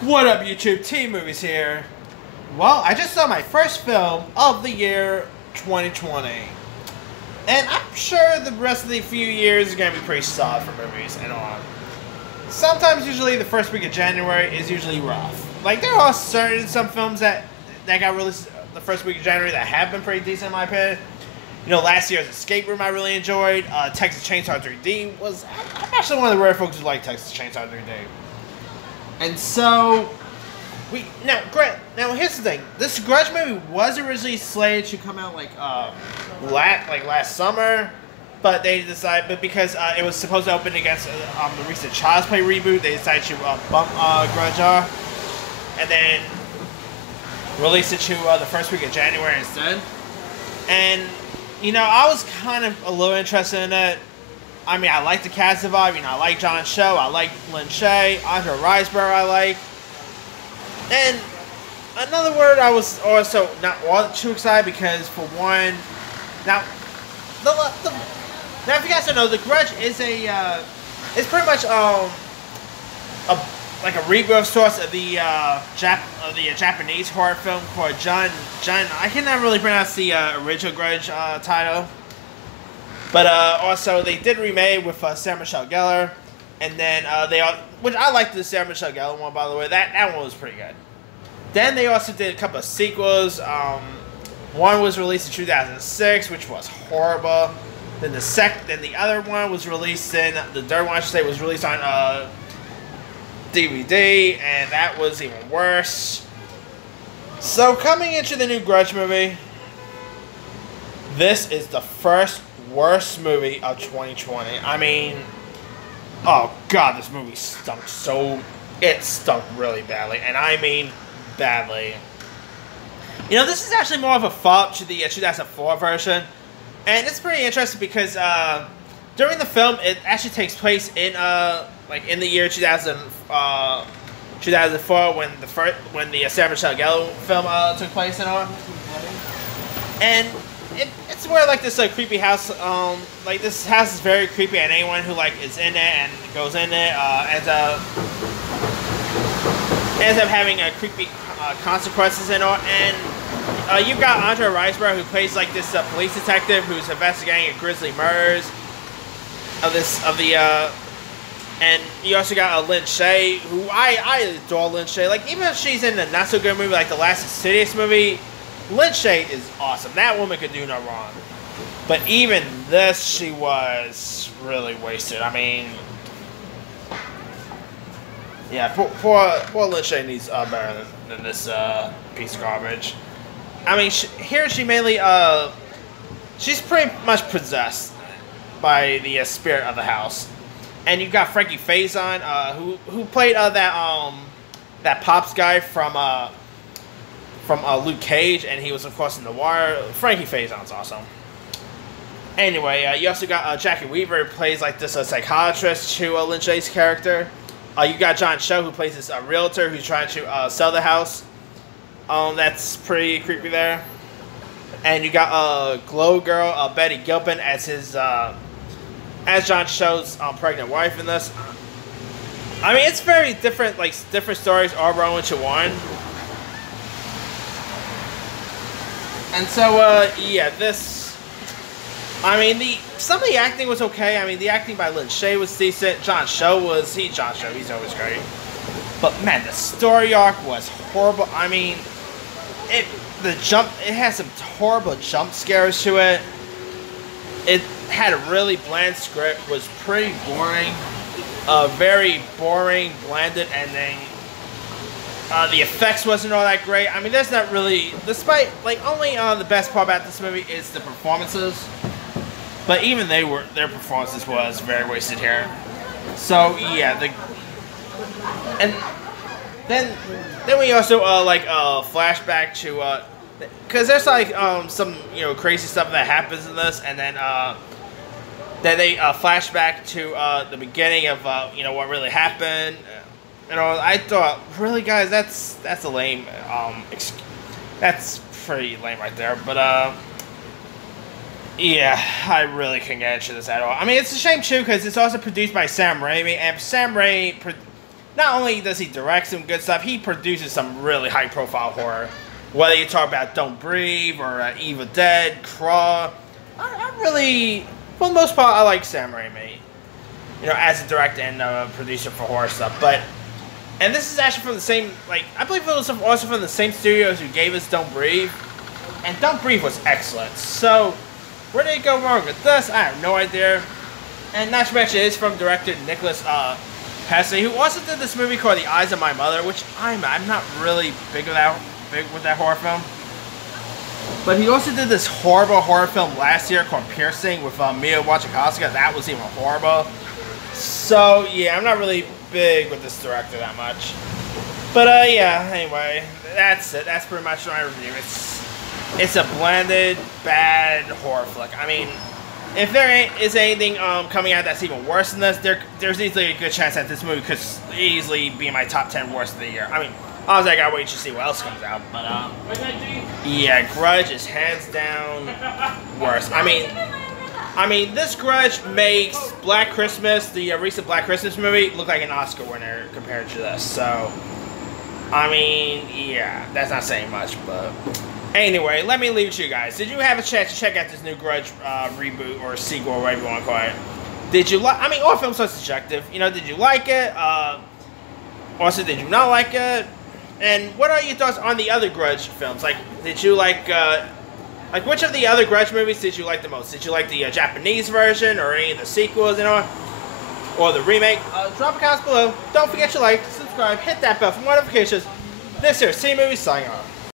What up, YouTube? T-Movies here. Well, I just saw my first film of the year 2020. And I'm sure the rest of the few years is going to be pretty solid for movies and all. Sometimes, usually, the first week of January is usually rough. Like, there are some films that got released the first week of January that have been pretty decent in my opinion. You know, last year's Escape Room I really enjoyed. Texas Chainsaw 3D was... I'm actually one of the rare folks who like Texas Chainsaw 3D. And so, now here's the thing. This Grudge movie was originally slated to come out like last summer, but they decided, but because it was supposed to open against the recent Child's Play reboot, they decided to bump Grudge off, and then release it to the first week of January instead. And you know, I was kind of a little interested in it. I mean, I like the cast vibe. You know, I like John Cho, I like Lin Shaye, Andre Riseborough I like. And another word, I was also not all too excited because, for one, now if you guys don't know, The Grudge is it's pretty much like a rebirth source of the Japanese horror film called Jun. I cannot really pronounce the original Grudge title. But also, they did remake with Sarah Michelle Gellar, and then which I liked the Sarah Michelle Gellar one, by the way. That one was pretty good. Then they also did a couple of sequels. One was released in 2006, which was horrible. Then the other one was released the third one I should say was released on DVD, and that was even worse. So coming into the new Grudge movie, this is the first worst movie of 2020. I mean, oh god, this movie stunk it stunk really badly, and I mean badly. You know, this is actually more of a follow-up to the 2004 version, and it's pretty interesting because during the film, it actually takes place in in the year 2004 when the Sarah Michelle Gellar film took place and all, and it's where like this creepy house, like this house is very creepy, and anyone who like is in it and goes in it ends up having creepy consequences and all. And you've got Andre Riseborough, who plays like this police detective who's investigating a grisly murders and you also got Lin Shaye, who I adore Lin Shaye. Like, even if she's in a not so good movie like the last Insidious movie, Lin Shaye is awesome. That woman could do no wrong. But even this, she was really wasted. I mean, yeah, poor Lin Shaye needs better than this piece of garbage. I mean, she mainly she's pretty much possessed by the spirit of the house. And you've got Frankie Faison, who played that Pops guy from Luke Cage, and he was of course in The Wire. Frankie Faison's awesome. Anyway, you also got Jackie Weaver, who plays like this psychiatrist to Lin Shaye's character. You got John Cho, who plays this realtor who's trying to sell the house. That's pretty creepy there. And you got Glow Girl, Betty Gilpin as John Cho's pregnant wife in this. I mean, it's very different, like different stories all rolled into one. And so, yeah, this. I mean, some of the acting was okay. I mean, the acting by Lin Shaye was decent. John Cho, he's always great. But man, the story arc was horrible. I mean, it has some horrible jump scares to it. It had a really bland script, was pretty boring, very boring, blanded ending. The effects wasn't all that great. I mean, there's not really, despite, like, only the best part about this movie is the performances. But even their performances was very wasted here. So, yeah, and then we also, flashback to, because there's, like, some, you know, crazy stuff that happens in this, and then they flash back to the beginning of, you know, what really happened. You know, I thought, really, guys, that's a lame, that's pretty lame right there. But, yeah, I really can't get into this at all. I mean, it's a shame, too, because it's also produced by Sam Raimi, and Sam Raimi not only does he direct some good stuff, he produces some really high-profile horror. Whether you talk about Don't Breathe or Evil Dead, Crawl, I really, for the most part, I like Sam Raimi. You know, as a director and producer for horror stuff. And this is actually from the same, like, I believe it was also from the same studios who gave us Don't Breathe. And Don't Breathe was excellent. So, where did it go wrong with this? I have no idea. And not to mention, it is from director Nicholas Pesce, who also did this movie called The Eyes of My Mother, which I'm not really big with that horror film. But he also did this horrible horror film last year called Piercing with Mia Wasikowska. That was even horrible. So, yeah, I'm not really big with this director that much. But, yeah, anyway, that's it. That's pretty much my review. It's a blended, bad horror flick. I mean, if there is anything coming out that's even worse than this, there's easily a good chance that this movie could easily be in my top 10 worst of the year. I mean, obviously I gotta wait to see what else comes out, but yeah, Grudge is hands down worse. I mean, this Grudge makes Black Christmas, the recent Black Christmas movie, look like an Oscar winner compared to this. So, I mean, yeah, that's not saying much, but anyway, let me leave it to you guys. Did you have a chance to check out this new Grudge reboot or sequel, or whatever you want to call it? Did you like? I mean, all films are subjective. You know, did you like it? Also, did you not like it? And what are your thoughts on the other Grudge films? Like, did you like which of the other Grudge movies did you like the most? Did you like the Japanese version or any of the sequels, you know, or the remake? Drop a comment below. Don't forget to like, subscribe, hit that bell for notifications. This here, C Movie signing off.